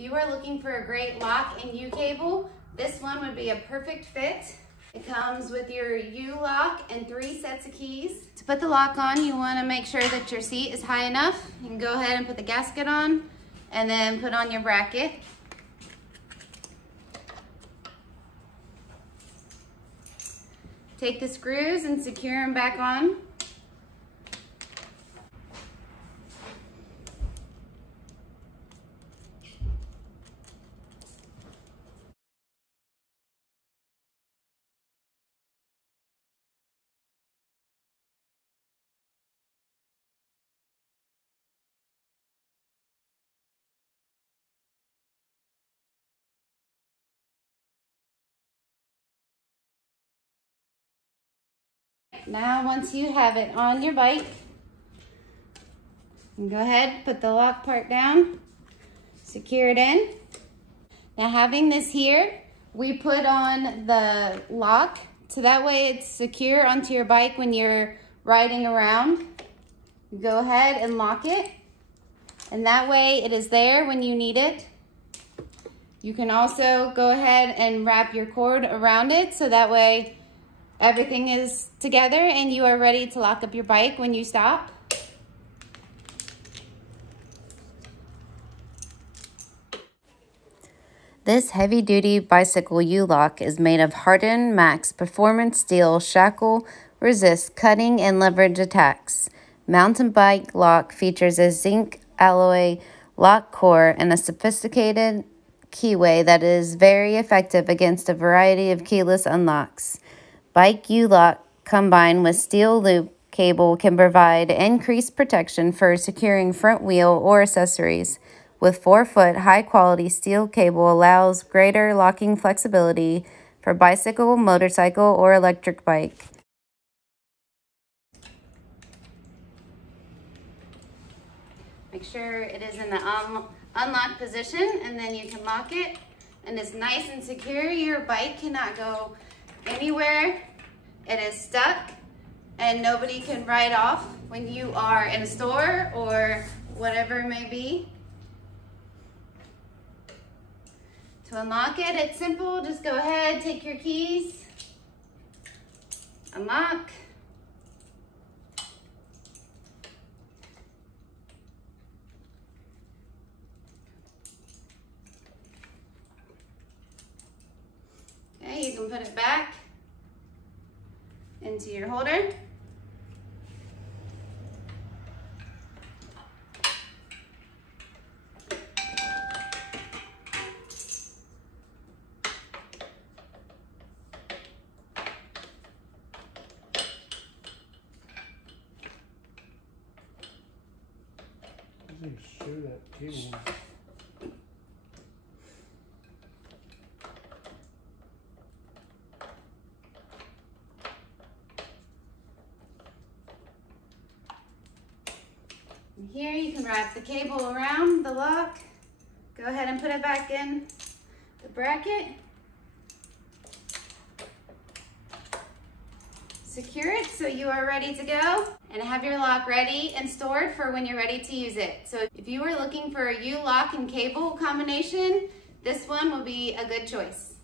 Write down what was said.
you are looking for a great lock and U-cable, this one would be a perfect fit. It comes with your U-lock and 3 sets of keys. To put the lock on, you want to make sure that your seat is high enough. You can go ahead and put the gasket on and then put on your bracket. Take the screws and secure them back on. Now, once you have it on your bike, you can go ahead, put the lock part down, secure it in. Now, having this here, we put on the lock so that way it's secure onto your bike when you're riding around. You go ahead and lock it, and that way it is there when you need it. You can also go ahead and wrap your cord around it so that way everything is together and you are ready to lock up your bike when you stop. This heavy-duty bicycle U-lock is made of hardened max performance steel shackle, resist cutting and leverage attacks. Mountain bike lock features a zinc alloy lock core and a sophisticated keyway that is very effective against a variety of keyless unlocks. Bike U-lock combined with steel loop cable can provide increased protection for securing front wheel or accessories. With 4-foot high-quality steel cable allows greater locking flexibility for bicycle, motorcycle, or electric bike. Make sure it is in the unlock position, and then you can lock it, and it's nice and secure. Your bike cannot go anywhere. It is stuck and nobody can ride off when you are in a store or whatever it may be. To unlock it, it's simple. Just go ahead, take your keys, unlock. Okay, you can put it back into your holder. Make sure that cable. Here you can wrap the cable around the lock. Go ahead and put it back in the bracket. Secure it so you are ready to go and have your lock ready and stored for when you're ready to use it. So if you are looking for a U-lock and cable combination, this one will be a good choice.